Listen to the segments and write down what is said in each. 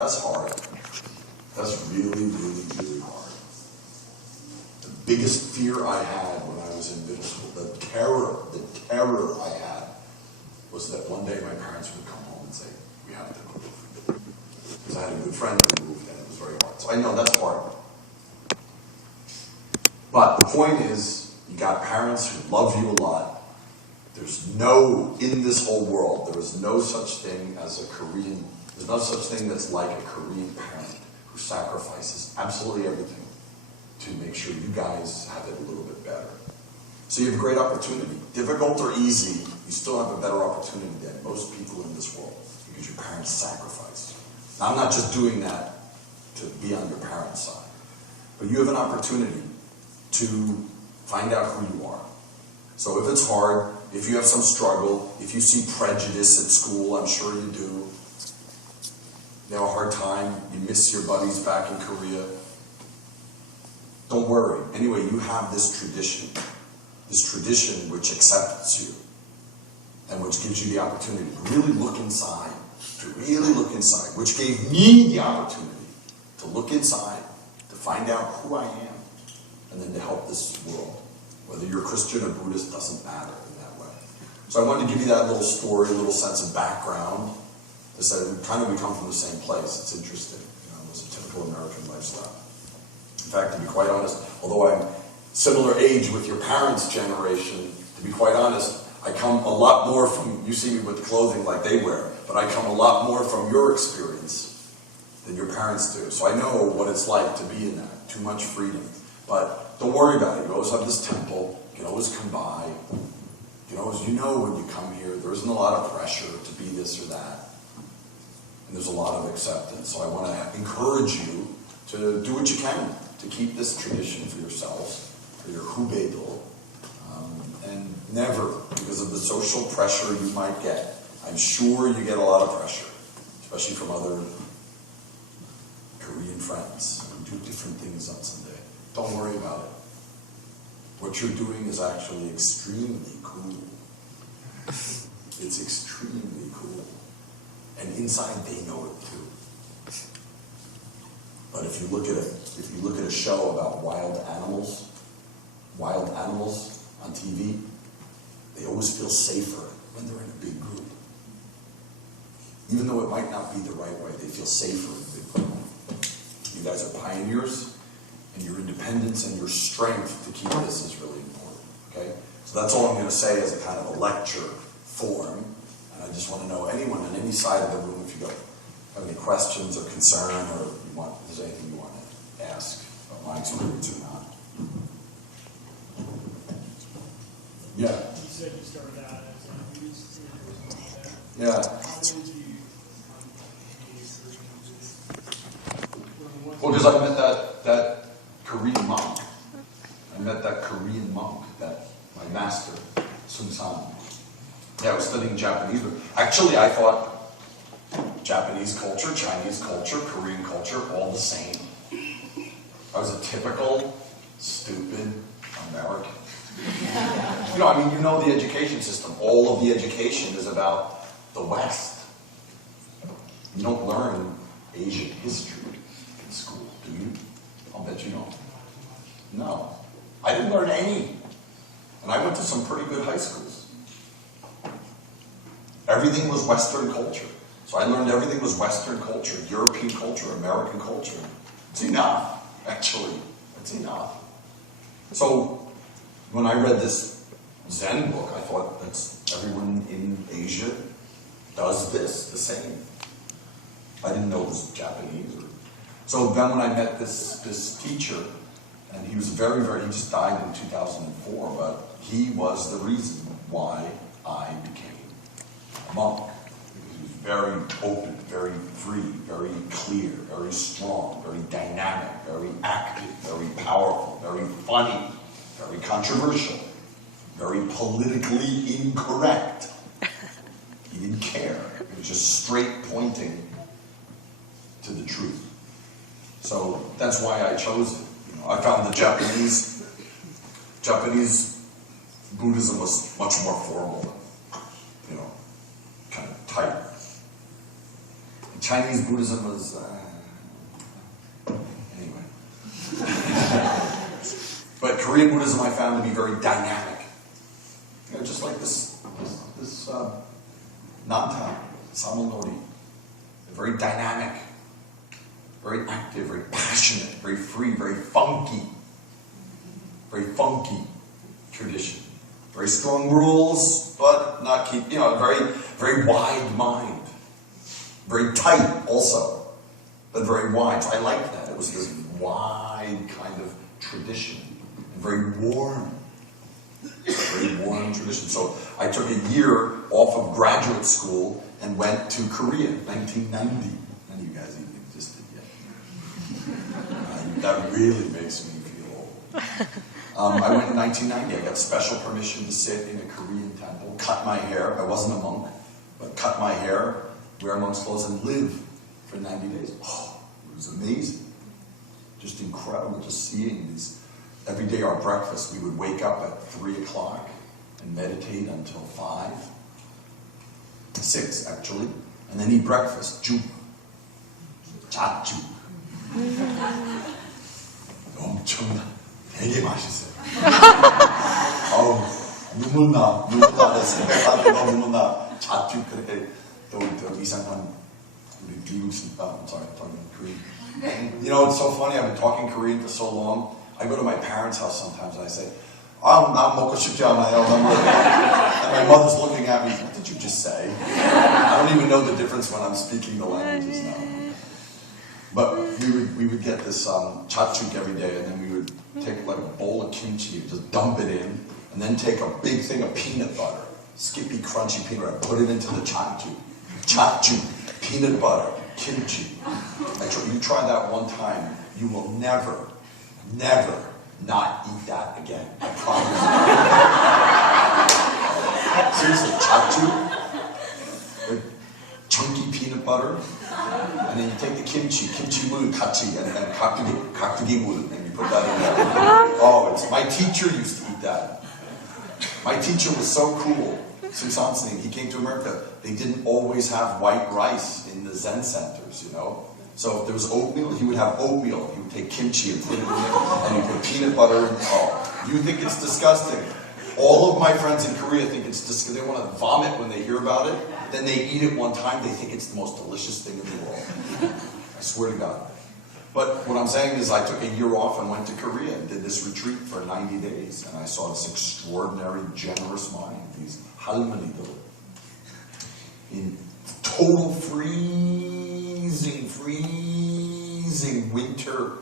That's hard. That's really, really, really hard. The biggest fear I had when I was in middle school, the terror I had, was that one day my parents would come home and say, we have to move. Because I had a good friend who moved and it was very hard. So I know that's hard. But the point is, you got parents who love you a lot. In this whole world, there is no such thing as a Korean, there's no such thing that's like a Korean parent who sacrifices absolutely everything to make sure you guys have it a little bit better. So you have a great opportunity. Difficult or easy, you still have a better opportunity than most people in this world because your parents sacrificed. Now, I'm not just doing that to be on your parents' side, but you have an opportunity to find out who you are. So if it's hard, if you have some struggle, if you see prejudice at school, I'm sure you do. You have a hard time, you miss your buddies back in Korea. Don't worry. Anyway, you have this tradition which accepts you and which gives you the opportunity to really look inside, which gave me the opportunity to look inside, to find out who I am, and then to help this world. Whether you're Christian or Buddhist doesn't matter in that way. So I wanted to give you that little story, a little sense of background. To say we come from the same place. It's interesting. It was a typical American lifestyle. In fact, to be quite honest, although I'm similar age with your parents' generation, to be quite honest, I come a lot more from, you see me with the clothing like they wear, but I come a lot more from your experience than your parents do. So I know what it's like to be in that. Too much freedom. But don't worry about it. You always have this temple. You can always come by. You know when you come here, there isn't a lot of pressure to be this or that. And there's a lot of acceptance. So I want to encourage you to do what you can to keep this tradition for yourselves, for your hubeidol, and never, because of the social pressure you might get. I'm sure you get a lot of pressure, especially from other Korean friends who do different things on Sunday. Don't worry about it. What you're doing is actually extremely cool. It's extremely cool. And inside they know it too. But if you look at a show about wild animals on TV, they always feel safer when they're in a big group. Even though it might not be the right way, they feel safer in a big group. You guys are pioneers, and your independence and your strength to keep this is really important. Okay? So that's all I'm going to say as a kind of a lecture form. And I just want to know anyone on any side of the room, if you have any questions or concern, or if there's anything you want to ask about my experience or not. Yeah. You said you started out as a Buddhist or something like that. Yeah. How did you become a Korean Buddhist? Well, because I met that Korean monk. I met that Korean monk, my master, Sunim. Yeah, I was studying Japanese, but actually I thought Japanese culture, Chinese culture, Korean culture, all the same. I was a typical, stupid American. You know the education system. All of the education is about the West. You don't learn Asian history in school, do you? I'll bet you don't. No. I didn't learn any. And I went to some pretty good high schools. Everything was Western culture. So I learned everything was Western culture, European culture, American culture. It's enough, actually. It's enough. So when I read this Zen book, I thought everyone in Asia does this the same. I didn't know it was Japanese. So then when I met this teacher, and he was very, very, he just died in 2004, but he was the reason why I became a monk. Because he was very open, very free, very clear, very strong, very dynamic, very active, very powerful, very funny, very controversial, very politically incorrect. He didn't care. He was just straight pointing to the truth. So that's why I chose it. I found the Japanese Buddhism was much more formal, kind of tight. Chinese Buddhism was, anyway. But Korean Buddhism I found to be very dynamic. You know, just like this Nanta, Samonori. Very dynamic, very active, very passionate, very free, very funky tradition. Very strong rules, but not keep, you know, very, very wide mind. Very tight also, but very wide. So I liked that. It was this wide kind of tradition. And very warm tradition. So I took a year off of graduate school and went to Korea, 1990. None of you guys even existed yet. That really makes me feel old. I went in 1990. I got special permission to sit in a Korean temple, cut my hair. I wasn't a monk, but cut my hair, wear monk's clothes, and live for 90 days. Oh, it was amazing. Just incredible, just seeing these. Every day our breakfast, we would wake up at 3 o'clock and meditate until 5. 6 actually, and then eat breakfast. Ju. 자주. 엄청나. 되게 맛있어요. 어우, 눈물 나. 생각하는 거 눈물 나. 자주 그렇게 또 이상한 우리 미국 I'm sorry, I'm talking Korean. And, you know, it's so funny. I've been talking Korean for so long. I go to my parents' house sometimes and I say, 난 먹고 싶지 않아요. And my mother's looking at me, what did you just say? I don't even know the difference when I'm speaking the languages now. But we would get this chachuk every day, and then we would take like a bowl of kimchi, just dump it in, and then take a big thing of peanut butter, skippy, crunchy peanut butter, put it into the chachuk. Chachuk, peanut butter, kimchi. You try that one time, you will never not eat that again. I promise. Seriously, chachuk, like chunky peanut butter, and then you take the kimchi 물 같이, and kaktugi 물, and you put that in there. Oh, my teacher used to eat that. My teacher was so cool. Sunim, he came to America. They didn't always have white rice in the Zen centers, you know. So if there was oatmeal, he would have oatmeal. He would take kimchi and put it in there, and he put peanut butter in. Oh, you think it's disgusting? All of my friends in Korea think it's disgusting. They want to vomit when they hear about it. Then they eat it one time. They think it's the most delicious thing in the world. I swear to God. But what I'm saying is I took a year off and went to Korea and did this retreat for 90 days. And I saw this extraordinary, generous mind, these halmani들, in total freezing winter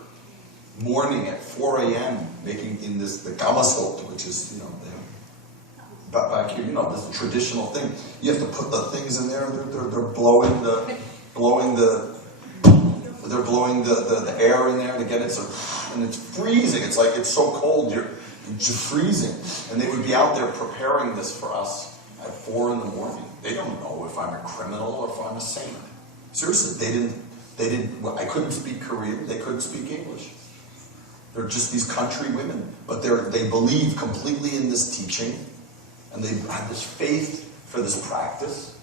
morning at 4 a.m. making in this, the gamasot, which is, you know, back here, you know, this is a traditional thing. You have to put the things in there. They're blowing the air in there to get it so, and it's freezing. It's like it's so cold, you're just freezing. And they would be out there preparing this for us at 4 in the morning. They don't know if I'm a criminal or if I'm a saint. Seriously, they didn't. I couldn't speak Korean. They couldn't speak English. They're just these country women, but they believe completely in this teaching. And they had this faith for this practice.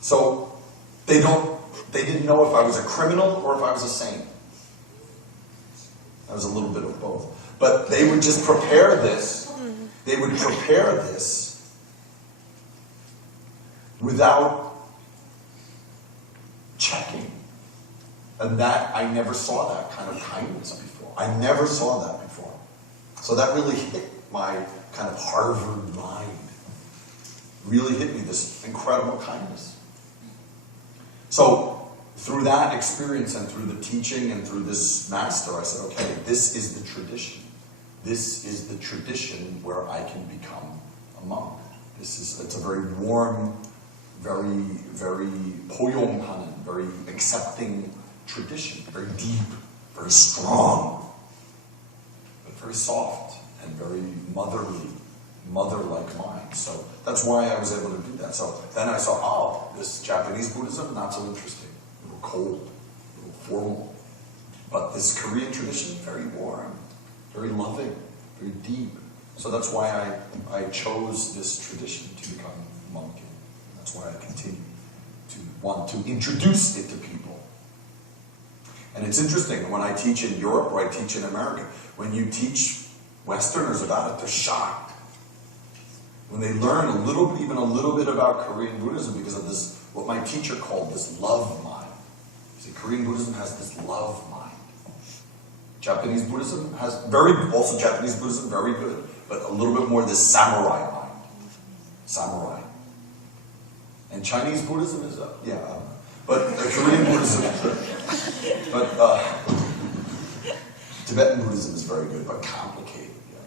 So they didn't know if I was a criminal or if I was a saint. I was a little bit of both. But they would just prepare this. They would prepare this without checking. And that, I never saw that kind of kindness before. I never saw that before. So that really hit my kind of Harvard mind. Really hit me, this incredible kindness. So through that experience and through the teaching and through this master, I said, okay, this is the tradition. This is the tradition where I can become a monk. It's a very warm, very, very poyonghanen, very accepting tradition, very deep, very strong, but very soft and very mother-like mind. So that's why I was able to do that. So then I saw, oh, this Japanese Buddhism, not so interesting. A little cold, a little formal. But this Korean tradition, very warm, very loving, very deep. So that's why I chose this tradition to become a monk. And that's why I continue want to introduce it to people. And it's interesting, when I teach in Europe or I teach in America, when you teach Westerners about it, they're shocked. When they learn a little bit, even a little bit about Korean Buddhism, because of this, what my teacher called this love mind. See, Korean Buddhism has this love mind. Japanese Buddhism has also Japanese Buddhism, very good, but a little bit more this samurai mind. Samurai. And Chinese Buddhism is, but Korean Buddhism, but Tibetan Buddhism is very good, but complicated. Yeah.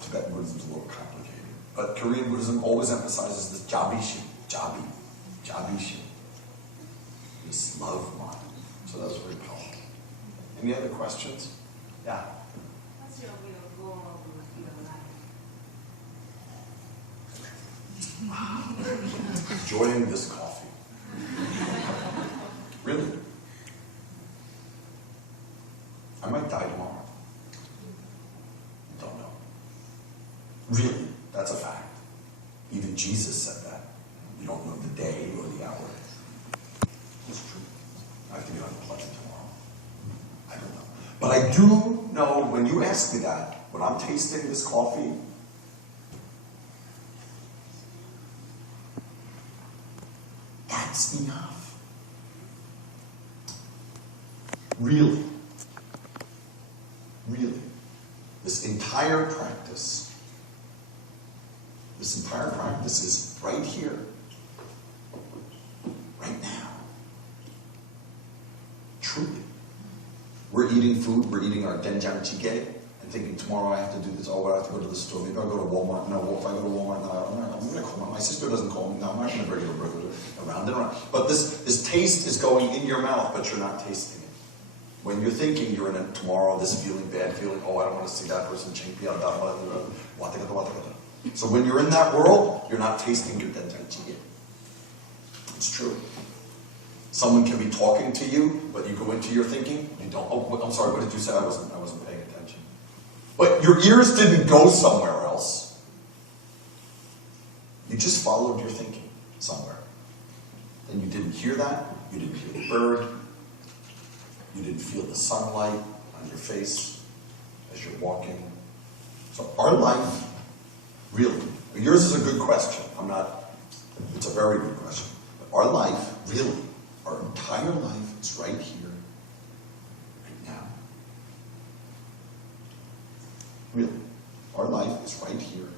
Tibetan Buddhism is a little complicated. But Korean Buddhism always emphasizes this jabishin, jabishin. This love mind. So that's very powerful. Any other questions? Yeah. What's your real goal of your life? Enjoying this coffee. Really. I might die tomorrow. Don't know. Really, that's a fact. Even Jesus said that. You don't know the day or the hour. It's true. I have to get on the plane tomorrow. I don't know. But I do know, when you ask me that, when I'm tasting this coffee, that's enough. Really. Really. This entire practice is right here. Right now. Truly. We're eating food, we're eating our doenjang jjigae, and thinking tomorrow I have to do this, I have to go to the store, maybe I'll go to Walmart. No, if I go to Walmart, no, I'm going to call my sister doesn't call me, no, I'm not going to bring it around and around. But this taste is going in your mouth, but you're not tasting it. When you're thinking you're in tomorrow, this feeling, bad feeling, I don't want to see that person, so when you're in that world, you're not tasting your doenjang jjigae. It's true. Someone can be talking to you, but you go into your thinking, you don't, I'm sorry, what did you say? I wasn't paying attention. But your ears didn't go somewhere else. You just followed your thinking somewhere. And you didn't hear that, you didn't hear the bird, you didn't feel the sunlight on your face as you're walking. So our life, really, yours is a good question. It's a very good question. But our life, really, our entire life is right here, right now. Really, our life is right here,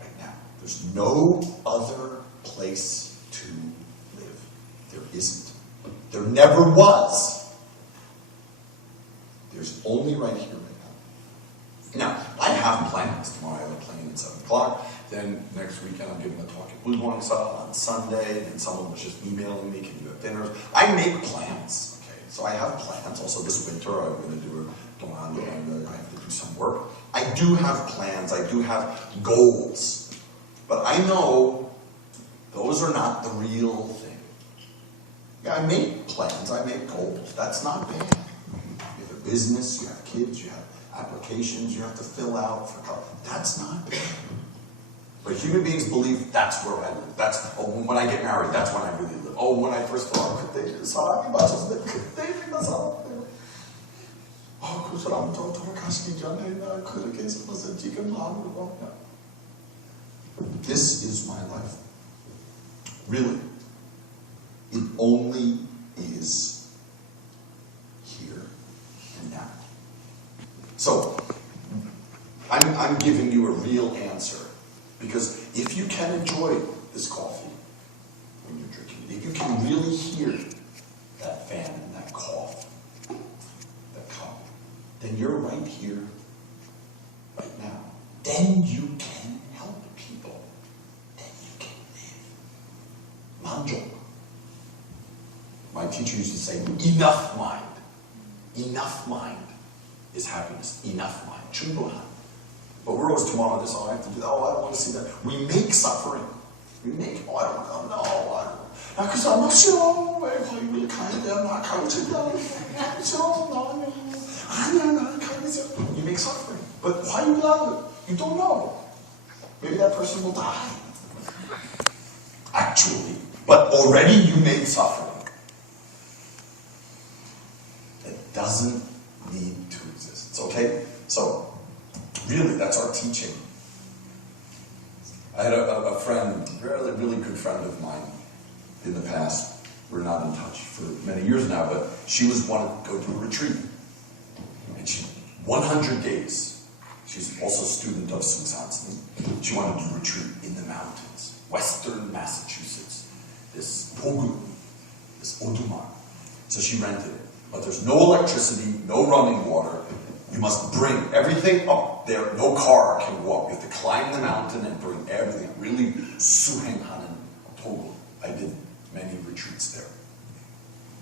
right now. There's no other place to live. There isn't. There never was. There's only right here, right now. Now, I have plans. Tomorrow I have a plane at 7 o'clock. Then next weekend I'm giving a talk at Jundeungsa on Sunday. And someone was just emailing me, can you have dinners? I make plans. Okay, so I have plans. Also this winter I'm going to do I have to do some work. I do have plans. I do have goals. But I know those are not the real thing. Yeah, I make plans. I make goals. That's not bad. You have a business. You have kids. You have applications you have to fill out for college. That's not bad. But human beings believe that's where I live. When I get married, that's when I really live. When I first thought, 그 사람 더 돌아가시기 전에 나 그렇게 있어서 지금 마음으로 보면. This is my life. Really. It only is here and now. So, I'm giving you a real answer. Because if you can enjoy this coffee when you're drinking it, if you can really hear that fan and that cough, that cup, then you're right here, right now. Then you can help people. Then you can live. Manjok. My teacher used to say, enough mind. Enough mind is happiness. Enough mind. 충분한. But we're always tomorrow, this, I have to do that. I don't want to see that. We make suffering. We make, I don't want to, no, I don't. Because I'm not sure. 왜 거기 가야 돼? 나 가고 싶다. 싫어, 나는. 아니야, 나는 가고 싶어. You make suffering. But why you love it? You don't know. Maybe that person will die. Actually, But already you made suffering. It doesn't need to exist. Okay? So, really, that's our teaching. I had a friend, really, really good friend of mine in the past. We're not in touch for many years now, but she wanted to go to a retreat. And 100 days. She's also a student of Sunim. She wanted to retreat in the mountains, western Massachusetts. This Pogu, this Odumar. So she rented it. But there's no electricity, no running water. You must bring everything up there. No car can go up. You have to climb the mountain and bring everything. Really, Suhenghanen Togo. I did many retreats there.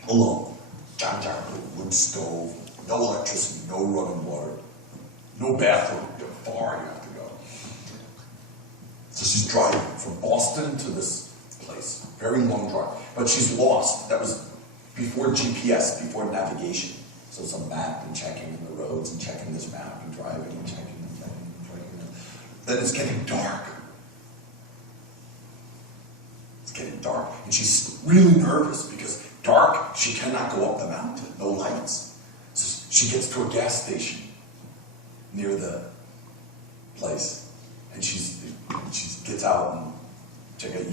Alone. Janjaku, wood stove, no electricity, no running water, no bathroom. You're far you have to go. So she's driving from Boston to this place. Very long drive. But she's lost. That was before GPS, before navigation. So it's a map and checking in the roads and checking this map and driving and checking and checking and checking. Then it's getting dark. It's getting dark. And she's really nervous because dark, she cannot go up the mountain. No lights. So she gets to a gas station near the place. And she gets out and check out.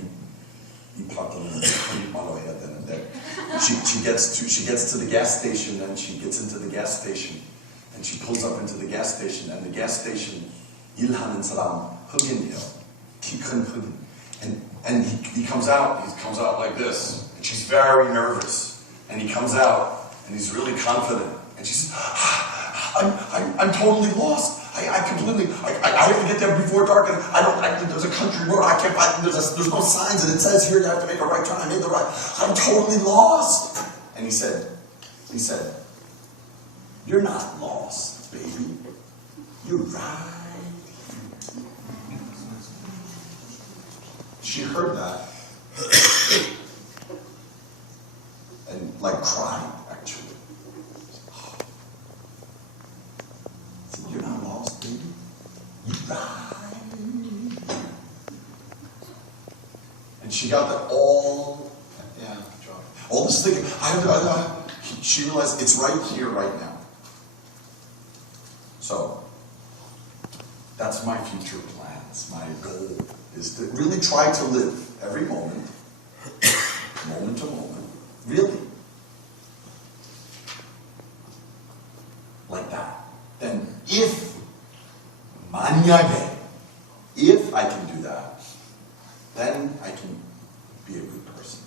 She gets to the gas station, and she gets into the gas station, and she pulls up into the gas station, and the gas station 일하는 사람 흑인이에요. 키 큰 흑인. And he comes out like this, and she's very nervous. And he comes out, and he's really confident, and she says, I'm totally lost. I completely, I have to get there before dark, and there's a country road, I can't find, there's no signs, and it says here you have to make a right turn, I made the right, I'm totally lost. And he said, you're not lost, baby. You're right. She heard that, and like cried, actually. You're not lost, baby. You're right. And she got that all this thinking. She realized it's right here, right now. So, that's my future plans. My goal is to really try to live every moment, moment to moment, really. Like that. Then if I can do that, then I can be a good person.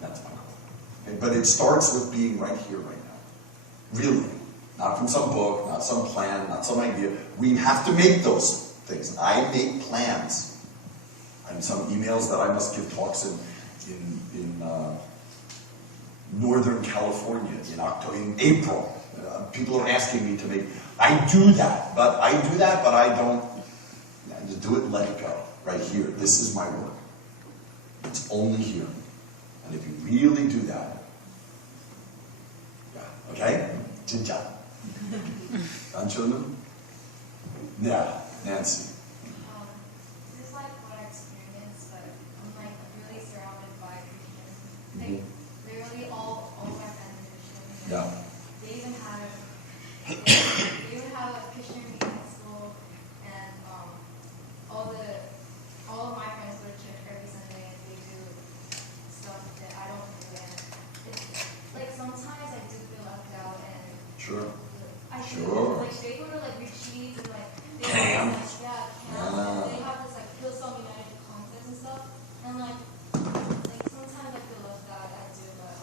That's my goal. Okay? But it starts with being right here, right now. Really. Not from some book, not some plan, not some idea. We have to make those things. I make plans. I have some emails that I must give talks in Northern California in April. People are asking me to make. I do that, but I don't. I just do it and let it go. Right here. This is my work. It's only here. And if you really do that, yeah, okay? 진짜. 안 좋는? Yeah, Nancy. This is like what I experienced, but I'm like really surrounded by Christians. Like literally all my friends are Christians. Yeah. They even have a Christian meeting at school, and all of my friends go to church every Sunday, and they do stuff that I don't do. And it's like sometimes I do feel left out, and Sure. I Sure. feel like they go to like retreats and like they have this, like, camp, and they have this like Hillsong United concerts and stuff, and like sometimes I feel left out. I do, but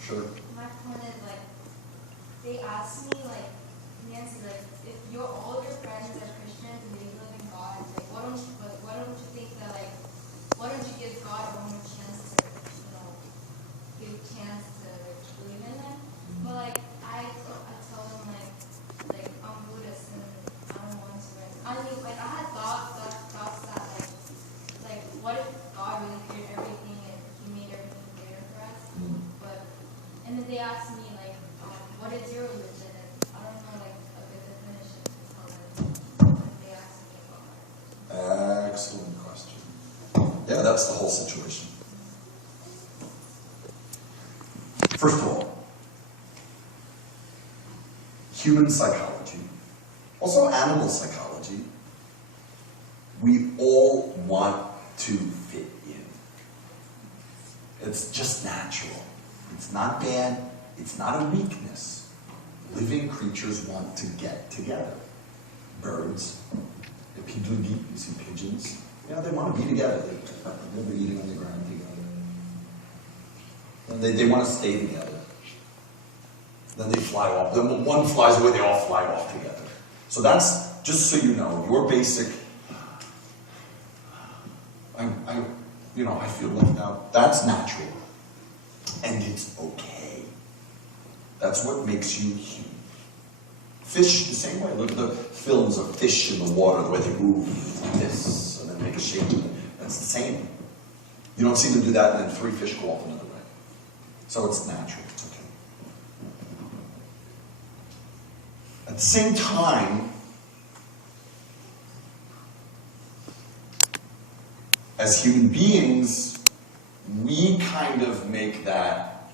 Sure. my point is like they ask me like Nancy, like if all your friends are Christians and they believe in God, like why don't you think that like why don't you give God one more chance to give a chance to believe in Him? But like I tell them like I'm Buddhist and I don't want to. I mean like I had thoughts that like what if God really created everything and He made everything greater for us? But and then they asked me like what is your religion? And I don't know like a good definition to tell them. And they asked me about my religion. Excellent question. Yeah, That's the whole situation. First of all, human psychology, also animal psychology, we all want to fit in. It's just natural. It's not bad. It's not a weakness. Living creatures want to get together. Birds, the pigeon, you see pigeons? Yeah, they want to be together. They're eating on the ground together. And they want to stay together. Then they fly off. Then one flies away, they all fly off together. So that's, just so you know, your basic, I feel left out. That's natural. And it's okay. That's what makes you human. Fish, the same way. Look at the films of fish in the water, the way they move like this, and then make a shape. That's the same. You don't see them do that, and then 3 fish go off another way. So it's natural. It's okay. At the same time, as human beings, we kind of make that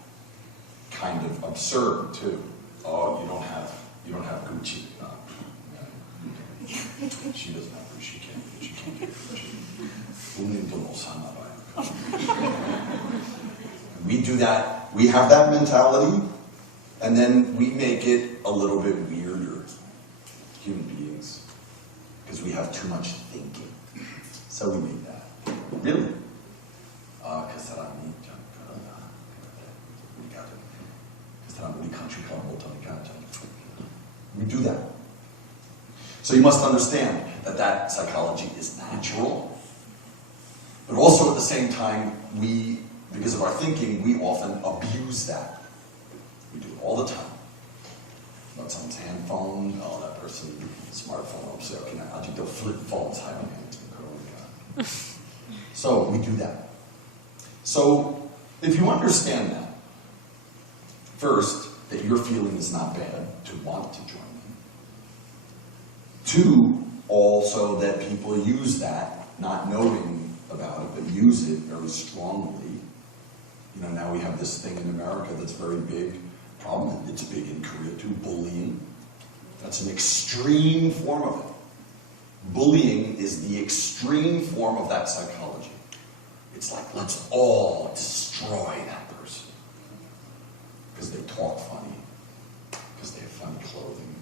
kind of absurd too. Oh, you don't have Gucci. No, she doesn't have Gucci. She can't get Gucci. We do that. We have that mentality, and then we make it a little bit weirder, human beings, because we have too much thinking. So we make that. Really? We do that. So you must understand that psychology is natural, but also at the same time, because of our thinking, we often abuse that. We do it all the time. About someone's hand phone, oh, that person, smartphone, so okay, now I do flip phones, hi, my hand. Oh my God. So we do that. So if you understand that, first, that your feeling is not bad to want to join in. 2, also that people use that, not knowing about it, but use it very strongly. Now we have this thing in America that's very big. Problem, it's big in Korea too, bullying. That's an extreme form of it. Bullying is the extreme form of that psychology. It's like, let's all destroy that person. Because they talk funny. Because they have funny clothing.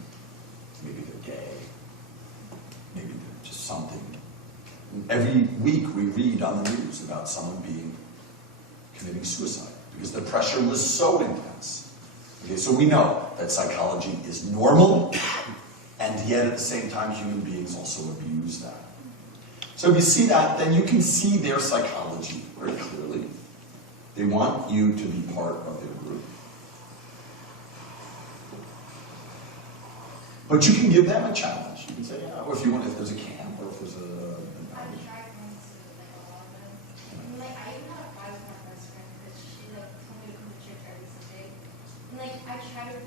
Maybe they're gay. Maybe they're just something. Every week we read on the news about someone committing suicide. Because the pressure was so intense. Okay, so we know that psychology is normal, and yet at the same time human beings also abuse that. So if you see that, then you can see their psychology very clearly. They want you to be part of their group. But you can give them a challenge. You can say, or if there's a camp, or if there's a... I've tried going to a lot of them. I even had a fight with my best friend because she told me to come to church every Sunday. I tried going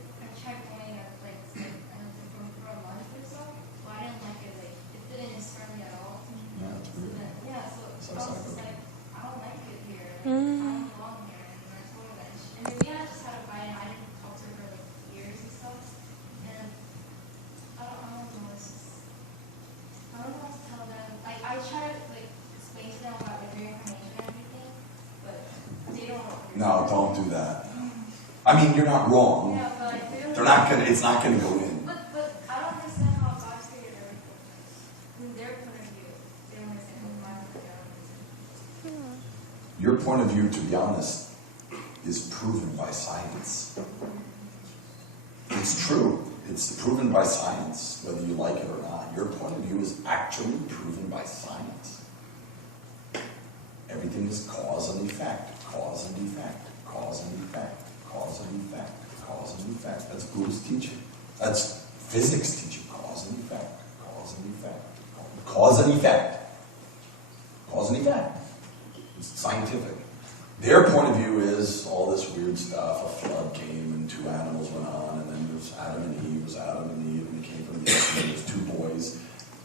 for a month or so, but I didn't like it. It didn't inspire me at all. Yeah, that's weird. So I was just like, I don't like it here. I don't belong here. And I told her that. And we had just had a fight, and I didn't talk to her for years and stuff. And I don't know. It's just, I don't know what to tell them. I try to explain to them about reincarnation and everything, but they don't. No, don't do that. I mean, you're not wrong. Yeah, but It's not gonna go in. But I don't understand how God created everything. From their point of view, they don't understand from my point of view. I don't understand. Your point of view, to be honest, is proven by science. It's true. It's proven by science, whether you like it or not. Your point of view is actually proven by science. Everything is cause and effect, cause and effect, cause and effect, cause and effect, cause and effect. That's Buddhist teaching. That's physics teaching. Cause and effect, cause and effect, cause and effect, cause and effect. It's scientific. Their point of view is all this weird stuff. A flood came and 2 animals went on, and then there's Adam and Eve. Was Adam and Eve, and they came from the earth. And there's 2 boys,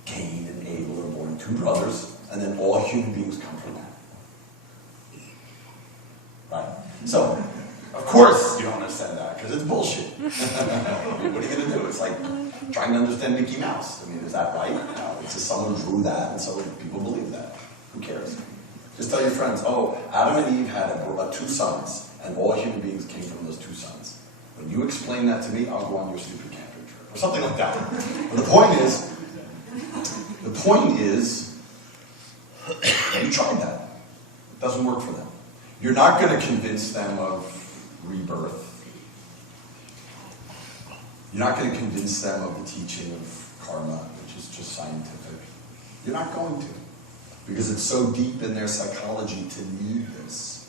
Cain and Abel, are born 2 brothers, and then all human beings come from that. So, of course you don't understand that, because it's bullshit. What are you going to do? It's like trying to understand Mickey Mouse. I mean, is that right? No, it's just someone drew that, and so people believe that. Who cares? Just tell your friends, oh, Adam and Eve had two sons, and all human beings came from those two sons. When you explain that to me, I'll go on your stupid camping trip, or something like that. But the point is, you tried that. It doesn't work for them. You're not going to convince them of rebirth. You're not going to convince them of the teaching of karma, which is just scientific. You're not going to. Because it's so deep in their psychology to need this.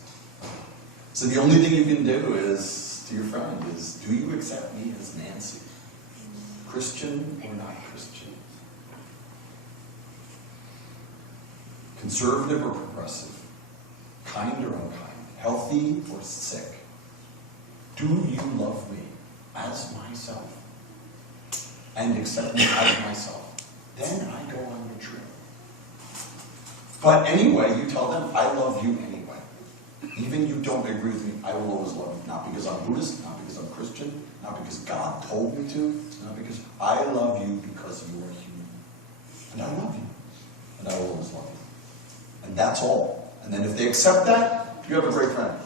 So the only thing you can do is, to your friend, is, do you accept me as Nancy? Christian or not Christian? Conservative or progressive? Kind or unkind? Healthy or sick? Do you love me as myself? And accept me as myself? Then I go on your trip. But anyway, you tell them, I love you anyway. Even you don't agree with me, I will always love you. Not because I'm Buddhist, not because I'm Christian, not because God told me to, not because I love you because you are human. And I love you. And I will always love you. And that's all. And then if they accept that, you have a great friend.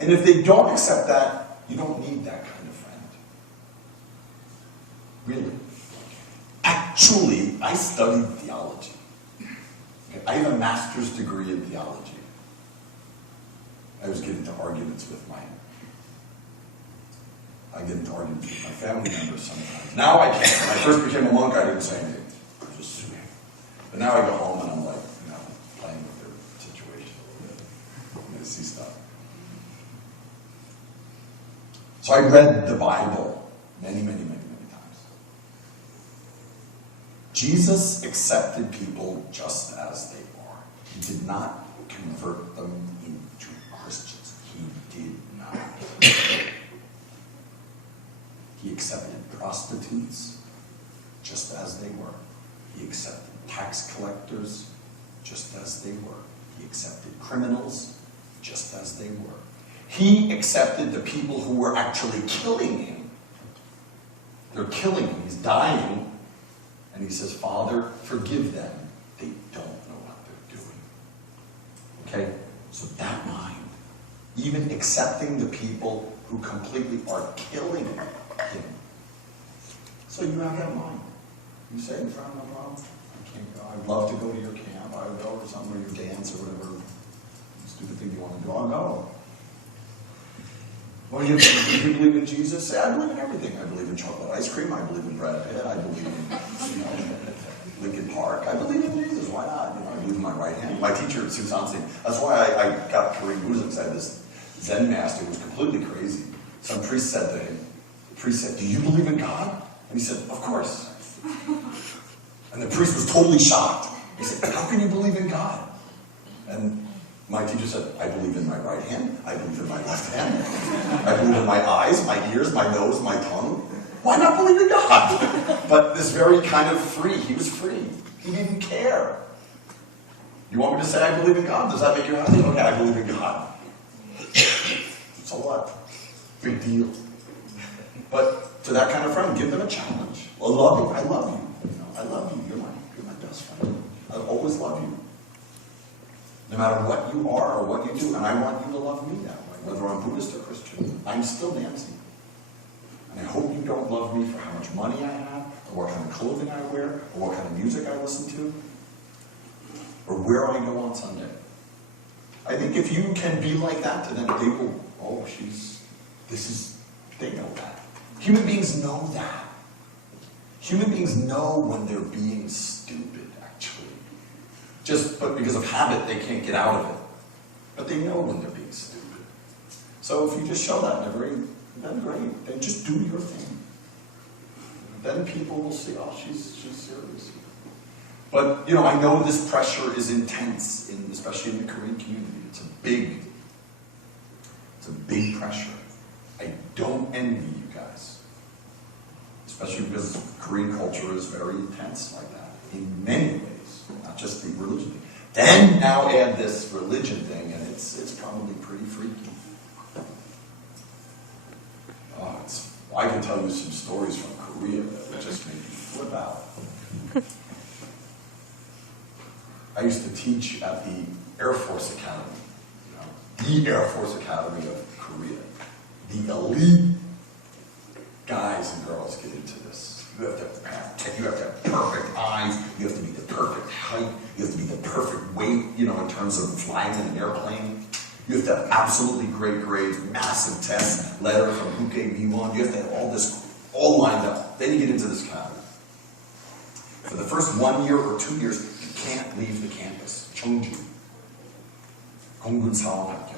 And if they don't accept that, you don't need that kind of friend. Really. Actually, I studied theology. I have a master's degree in theology. I was getting into arguments with I get into arguments with my family members sometimes. Now I can't. When I first became a monk, I didn't say anything. I was just sweet. But now I go home and I'm like, playing with their situation a little bit. I'm going to see stuff. So I read the Bible many, many, many, many times. Jesus accepted people just as they are. He did not convert them into Christians. He did not. He accepted prostitutes just as they were. He accepted tax collectors just as they were. He accepted criminals just as they were. He accepted the people who were actually killing him. They're killing him. He's dying. And he says, Father, forgive them. They don't know what they're doing. Okay? So that mind, even accepting the people who completely are killing him. So you have that mind. You say, no problem. I can't go. I'd love to go to your camp. I would go or somewhere, your dance or whatever stupid thing you want to do. I'll go. Well, you believe in Jesus? Say, I believe in everything. I believe in chocolate ice cream. I believe in Brad Pitt. I believe in Lincoln Park. I believe in Jesus. Why not? I believe in my right hand. My teacher at Susan, that's why I got Korean Buddhism, because I had this Zen master who was completely crazy. Some priest said to him, do you believe in God? And he said, of course. And the priest was totally shocked. He said, how can you believe in God? And my teacher said, I believe in my right hand. I believe in my left hand. I believe in my eyes, my ears, my nose, my tongue. Why not believe in God? But this very kind of free. He was free. He didn't care. You want me to say I believe in God? Does that make you happy? Okay, I believe in God. So what? Big deal. But to that kind of friend, give them a challenge. Well, love you. I love you. I love you. You're my best friend. I always love you. No matter what you are or what you do, and I want you to love me that way, whether I'm Buddhist or Christian. I'm still Nancy. And I hope you don't love me for how much money I have, or what kind of clothing I wear, or what kind of music I listen to, or where I go on Sunday. I think if you can be like that to them, they will, they know that. Human beings know that. Human beings know when they're being stupid, actually. But because of habit, they can't get out of it. But they know when they're being stupid. So if you just show that, then great. Then just do your thing. Then people will see, she's serious. But, I know this pressure is intense, especially in the Korean community. It's a big pressure. I don't envy you guys. Especially because Korean culture is very intense like that. In many ways. Not just the religion thing. Then now add this religion thing, and it's probably pretty freaky. I can tell you some stories from Korea that would just make you flip out. I used to teach at the Air Force Academy, the Air Force Academy of Korea. The elite guys and girls get into this. You have to have perfect eyes, you have to be the perfect height, you have to be the perfect weight, in terms of flying in an airplane. You have to have absolutely great grades, massive tests, letter from Hyungak B1. You have to have all this all lined up. Then you get into this academy. For the first 1 year or 2 years, you can't leave the campus. Cheongju. 공군사원학교.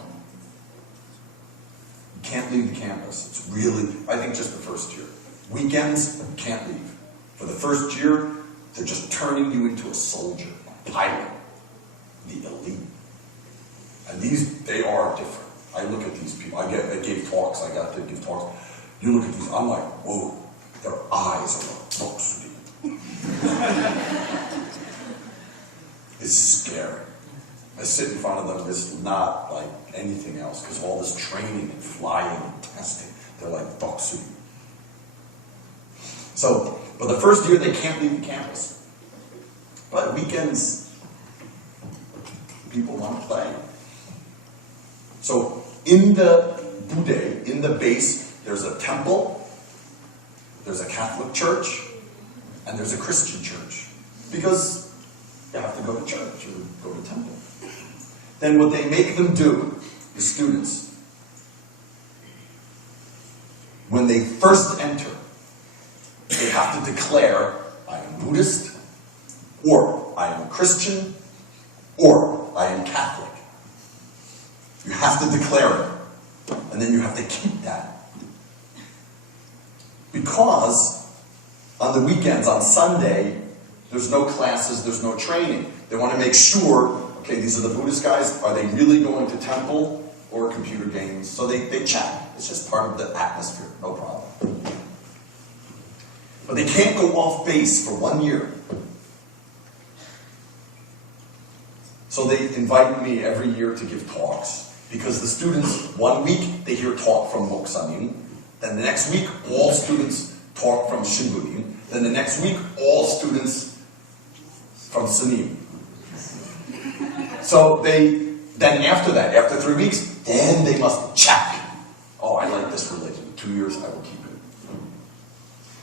You can't leave the campus. It's really, I think, just the first year. Weekends, you can't leave. For the first year, they're just turning you into a soldier, a pilot, the elite. And they are different. I look at these people. I gave talks. I got to give talks. You look at these. I'm like, whoa. Their eyes are like books. It's scary. I sit in front of them. It's not like anything else because of all this training and flying and testing. They're like books. So, but the first year they can't leave the campus. But weekends, people want to play. So in the Bude, in the base, there's a temple, there's a Catholic church, and there's a Christian church. Because you have to go to church or go to temple. Then what they make them do, the students, when they first enter, they have to declare, I am Buddhist, or I am Christian, or I am Catholic. You have to declare it. And then you have to keep that. Because on the weekends, on Sunday, there's no classes, there's no training. They want to make sure, okay, these are the Buddhist guys, are they really going to temple or computer games? So they check. It's just part of the atmosphere, no problem. But they can't go off base for 1 year. So they invite me every year to give talks. Because the students, 1 week, they hear talk from Sunim. Then the next week, all students talk from Shinbunim. Then the next week, all students from Sunim. So then after that, after 3 weeks, then they must check. Oh, I like this religion. 2 years, I will keep it.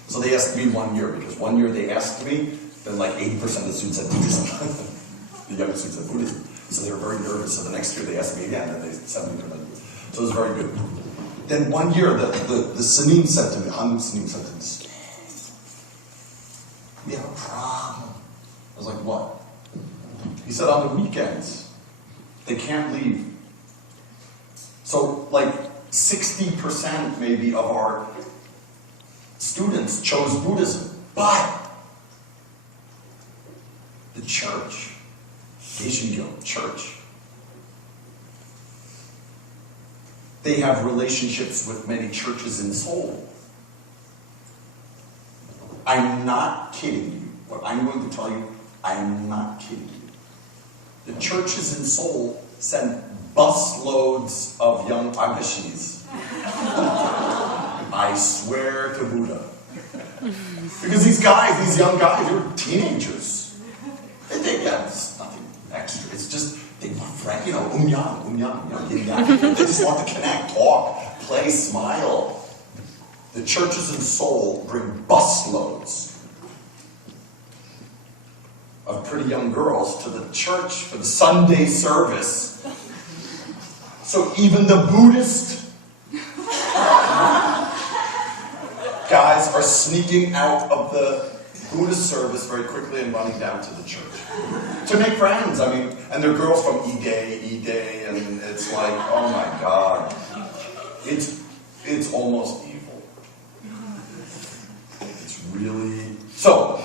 So they asked me 1 year, because 1 year they asked me, then like 80% of the students said Buddhism. The young students said Buddhism. So they were very nervous. So the next year they asked me again, and they sent me to them. So it was very good. Then 1 year, the Sunim said to me, Hyungak Sunim said to me, we have a problem. I was like, what? He said, on the weekends, they can't leave. So like 60% maybe of our students chose Buddhism. But the church, church, they have relationships with many churches in Seoul. I'm not kidding you. What I'm going to tell you, I am not kidding you. The churches in Seoul send busloads of young agashis. I swear to Buddha. Because these guys, these young guys, they're teenagers. They get nothing extra. It's just, they want friends, yin yang. They just want to connect, talk, play, smile. The churches in Seoul bring busloads of pretty young girls to the church for the Sunday service. So even the Buddhist guys are sneaking out of the Buddhist service very quickly and running down to the church to make friends. I mean, and they're girls from Ide, and it's like, oh my God, it's almost evil. It's really so.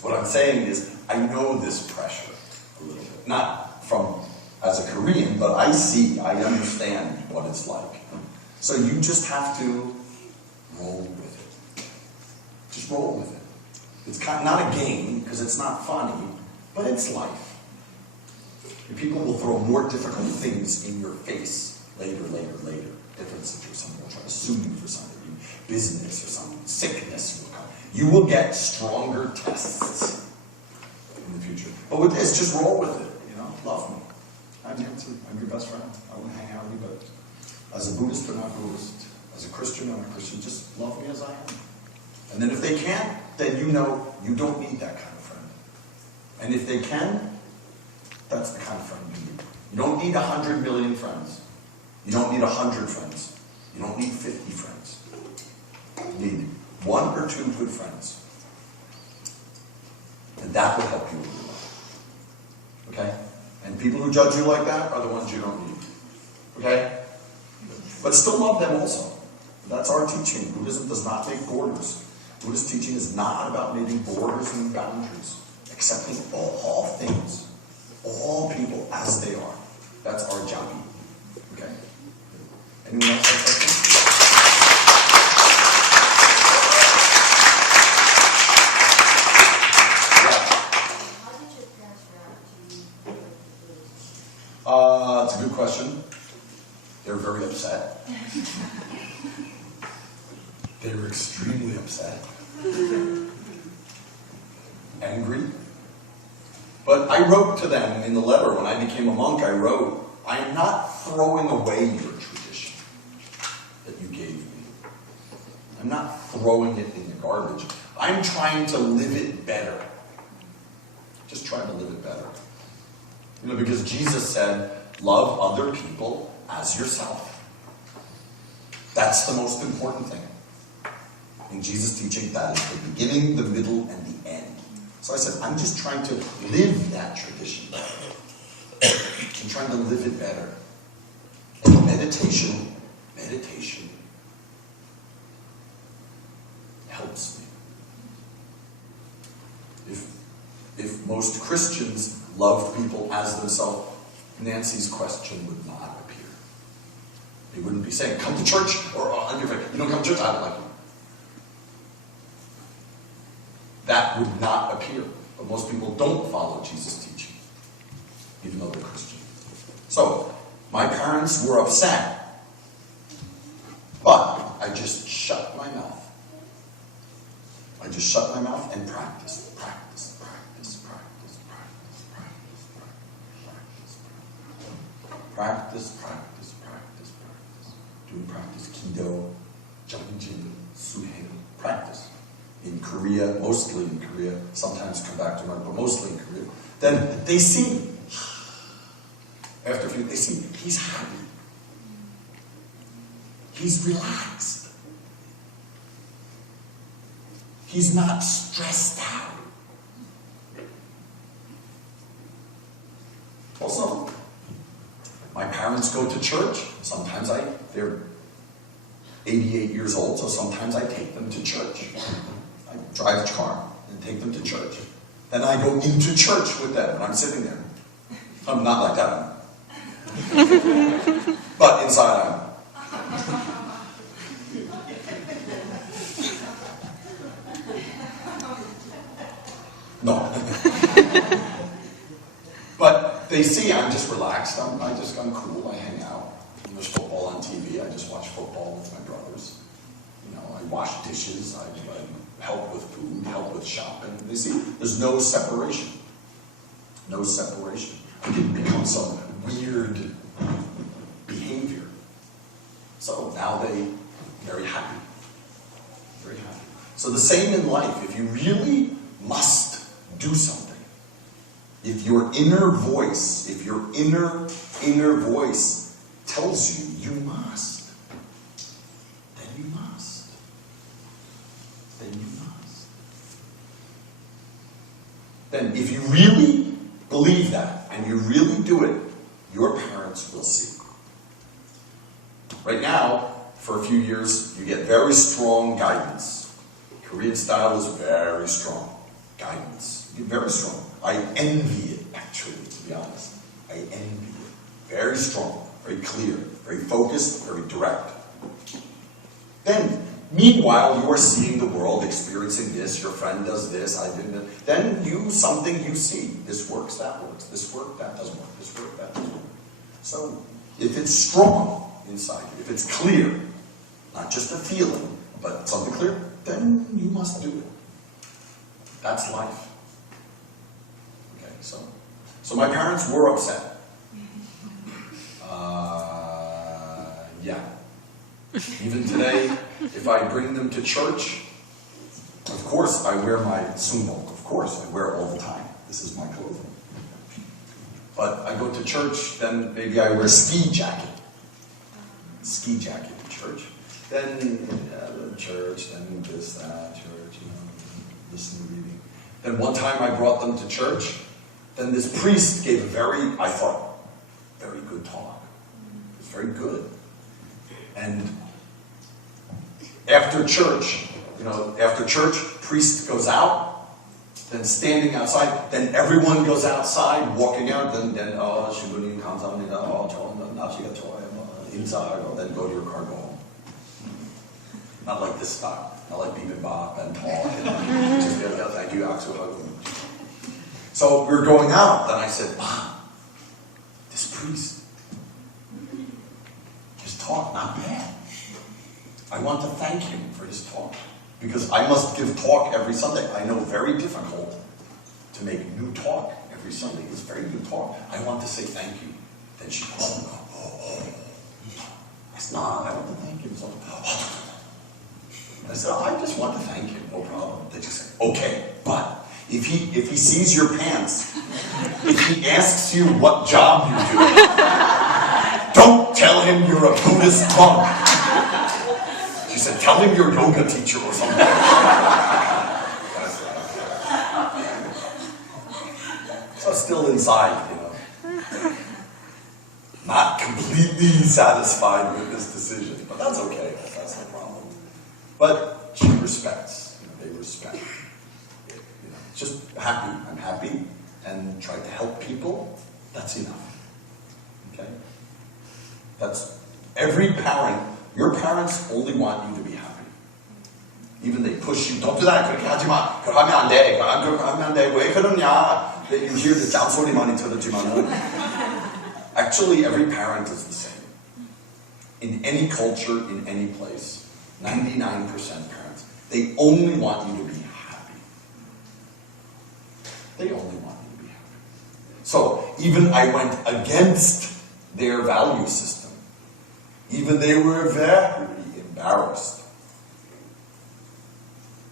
What I'm saying is, I know this pressure a little bit, not from as a Korean, but I understand what it's like. So you just have to roll with it. Just roll with it. It's kind of not a game, because it's not funny, but it's life. And people will throw more difficult things in your face later. Different situations. Someone will try to sue you for something. business or some sickness will come. You will get stronger tests in the future. But with this, just roll with it, you know, love me. I'm Nancy, I'm your best friend. I want to hang out with you, but as a Buddhist or not Buddhist, as a Christian or not Christian, just love me as I am. And then if they can't, then you know you don't need that kind of friend. And if they can, that's the kind of friend you need. You don't need 100 million friends. You don't need 100 friends. You don't need 50 friends. You need 1 or 2 good friends. And that will help you in your life. Okay? And people who judge you like that are the ones you don't need. Okay? But still love them also. That's our teaching. Buddhism does not make borders. Buddhist teaching is not about making borders and boundaries. Accepting all things, all people as they are. That's our job. Okay? Anyone else have questions? How did your parents react to you converting to Buddhism? It's a good question. They were very upset. They were extremely upset. Angry. But I wrote to them in the letter when I became a monk, I wrote, I am not throwing away your tradition that you gave me. I'm not throwing it in the garbage. I'm trying to live it better. Just trying to live it better. You know, because Jesus said, love other people as yourself. That's the most important thing. In Jesus' teaching, that is the beginning, the middle, and the end. So I said, I'm just trying to live that tradition. I'm trying to live it better. And meditation helps me. If most Christians loved people as themselves, Nancy's question would not appear. They wouldn't be saying, come to church, or on your face, you don't come to church, I don't like you. That would not appear. But most people don't follow Jesus' teaching, even though they're Christian. So, my parents were upset, but I just shut my mouth. I just shut my mouth and practiced. Practice. Doing practice. Kido, Jundeungsa, Sunim. Practice. In Korea, mostly in Korea, sometimes come back to America, but mostly in Korea. Then they see, after a few, they see he's happy. He's relaxed. He's not stressed out. Also, my parents go to church. Sometimes they're 88 years old, so sometimes I take them to church. I drive a car and take them to church. Then I go into church with them, and I'm sitting there. I'm not like that. But inside I am. No. But they see I'm just relaxed. I'm cool. I hang out. When there's football on TV, I just watch football with my brothers. You know, I wash dishes. I help with food, help with shopping. They see there's no separation. No separation. It can become some weird behavior. So now they're very happy. Very happy. So the same in life. If you really must do something, if your inner voice tells you you must, then you must. Then you must. Then if you really believe that and you really do it, your parents will see. Right now, for a few years, you get very strong guidance. Korean style is very strong guidance. Very strong. I envy it, actually, to be honest. I envy it. Very strong, very clear, very focused, very direct. Then, meanwhile, you are seeing the world, experiencing this, your friend does this, I did that. Then you see. This works, that works. This works, that doesn't work. This works, that doesn't work. So, if it's strong inside you, if it's clear, not just a feeling, but something clear, then you must do it. That's life. Okay, so my parents were upset. Yeah. Even today, if I bring them to church, of course I wear my sumo. Of course, I wear it all the time. This is my clothing. But I go to church, then maybe I wear a ski jacket. Ski jacket to church. Then church, then this, that, church, listen to reading. Then one time I brought them to church, then this priest gave a very, I thought, very good talk. It was very good. And after church, priest goes out, then standing outside, then everyone goes outside, walking out, then Sunim 감사합니다, 날씨가 좋아요, 인사하고, then go to your car, go home. Not like this style, not like bibimbap and talk, and just thank you, aksu. So we were going out, then I said, Mom, this priest, his talk, not bad. I want to thank him for his talk, because I must give talk every Sunday. I know very difficult to make new talk every Sunday. It's very good talk. I want to say thank you. Then she goes, I said, no, I want to thank him. So, I said, I just want to thank him, no problem. They just said, okay, but if he sees your pants, if he asks you what job you do, don't tell him you're a Buddhist monk. She said, tell him you're a yoga teacher or something. So still inside, not completely satisfied with this decision, but that's okay. That's no problem. But she respects. They respect. Just happy. I'm happy, and try to help people. That's enough. Okay. That's every parent. Your parents only want you to be happy. Even they push you. Don't do that. 그렇게 하지 마. 그거 하면 안 돼. 그거 하면 안 돼. 왜 그러냐? You hear the 짠소리 많이 들었지만은. Actually, every parent is the same. In any culture, in any place, 99% parents, they only want you to be happy. They only want you to be happy. So, even I went against their value system. Even they were very embarrassed.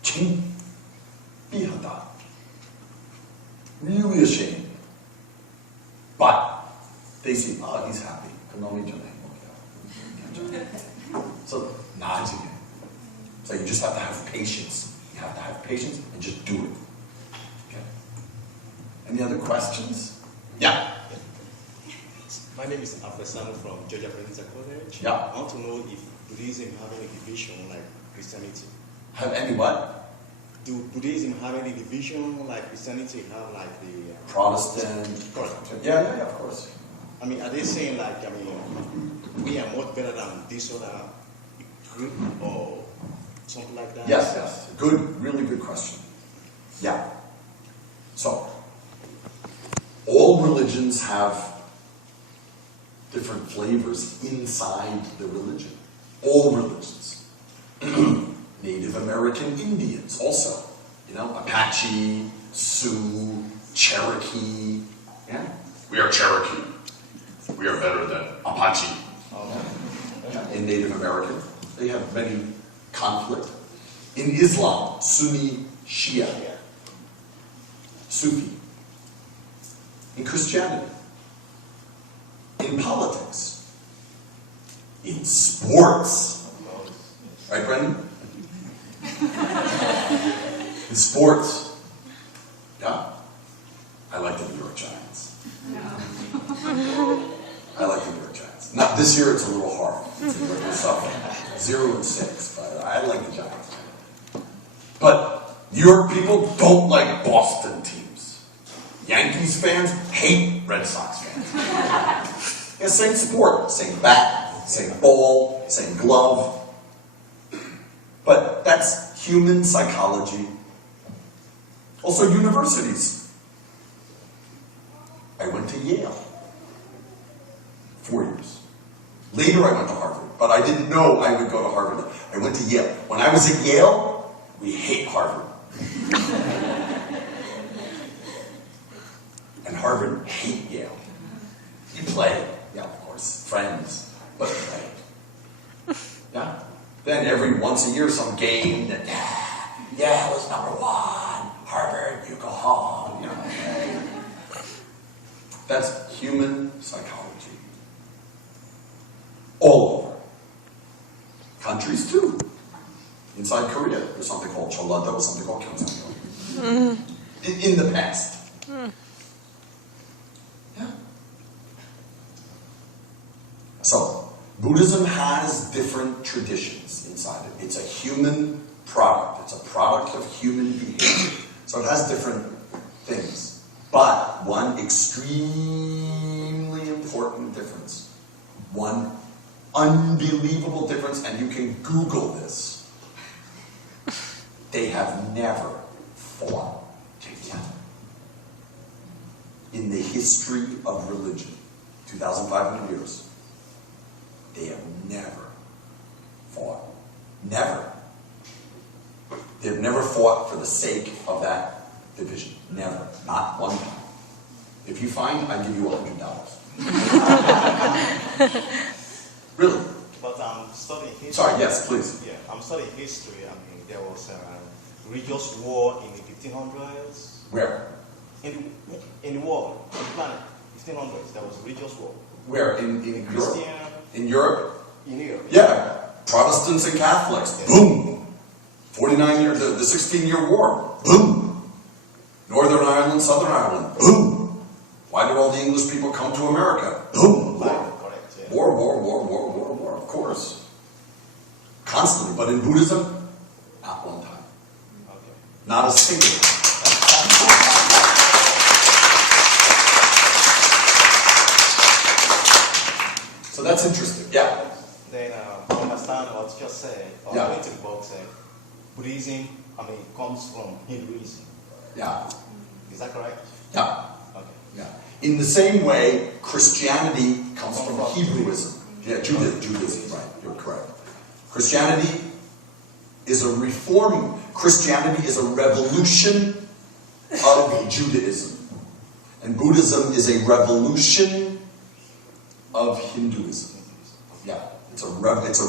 창피하다. Really ashamed. But they see, he's happy. So, 나아지게. So you just have to have patience. You have to have patience and just do it. Okay. Any other questions? Yeah. My name is Afesan from Georgia Provincial College. Yeah. I want to know if Buddhism have any division like Christianity. Have any what? Do Buddhism have any division like Christianity have like the Protestant. Yeah, of course. I mean, are they saying like, we are much better than this other group or something like that? Yes. Good, really good question. Yeah. So, all religions have different flavors inside the religion. All religions. Native American Indians also. Apache, Sioux, Cherokee. Yeah. We are Cherokee. We are better than Apache. In Native American, they have many conflict. In Islam, Sunni, Shia, Sufi. In Christianity, in politics, in sports. Right, Brendan? In sports. Yeah? I like the New York Giants. I like the New York Giants. Not this year, it's a little hard. It's a little tough. 0-6, but I like the Giants. But New York people don't like Boston teams. Yankees fans hate Red Sox fans. Yeah, same sport, same bat, same ball, same glove. But that's human psychology. Also universities. I went to Yale. 4 years. Later I went to Harvard, but I didn't know I would go to Harvard. I I went to Yale. When I was at Yale, we hate Harvard. And Harvard hate Yale. You play, yeah, of course, friends, but play. Yeah? Then every once a year, some game that, Yale is number one, Harvard, you go home, you know. Right? That's human psychology. All over. Countries too. Inside Korea, there's something called Cholado, something called Gyeongsanyeol. In the past. Yeah. So, Buddhism has different traditions inside it. It's a human product. It's a product of human behavior. So it has different things. But one extremely important difference, one unbelievable difference, and you can Google this. They have never fought together. In the history of religion, 2,500 years, they have never fought. Never. They've never fought for the sake of that division. Never. Not one time. If you find, I give you $100. Really? But I'm studying history. Sorry, yes, please. Yeah, I'm studying history. I mean, there was a religious war in the 1500s. Where? In the world, on the planet, 1500s, there was a religious war. Where? In Europe? Christian, In Europe? in Europe. Yeah. Protestants and Catholics. Yes. Boom. 49 years, the 16-year war. Boom. Northern Ireland, Southern Ireland. Boom. Why did all the English people come to America? Boom. War. Correct, yeah. War, of course. Constantly. But in Buddhism, not one time. Okay. Not a single. So that's interesting. Yeah. Then I understand what you just said. Yeah. According to the book, said Buddhism, comes from Hinduism. Yeah. Is that correct? Yeah. Okay. Yeah. In the same way, Christianity comes from Hebrewism. Yeah, Judaism, right. You're correct. Christianity is a reform. Christianity is a revolution of Judaism. And Buddhism is a revolution of Hinduism. Yeah. It's a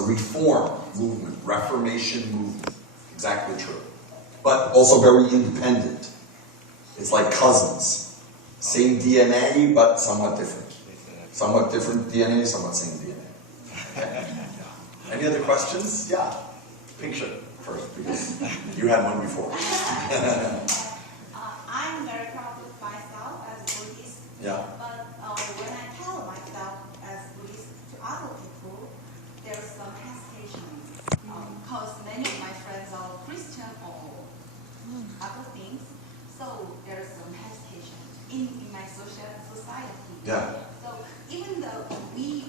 reform movement, Reformation movement. Exactly true. But also very independent. It's like cousins. Same DNA, but somewhat different. Somewhat different DNA, somewhat same DNA. Yeah. Any other questions? Yeah. Pink shirt first, because you had one before. I'm very proud of myself as a Buddhist. Yeah. But when I tell myself as Buddhist to other people, there's some hesitation. Because many of my friends are Christian or other things. So there's some hesitation in my society. Yeah. So even though we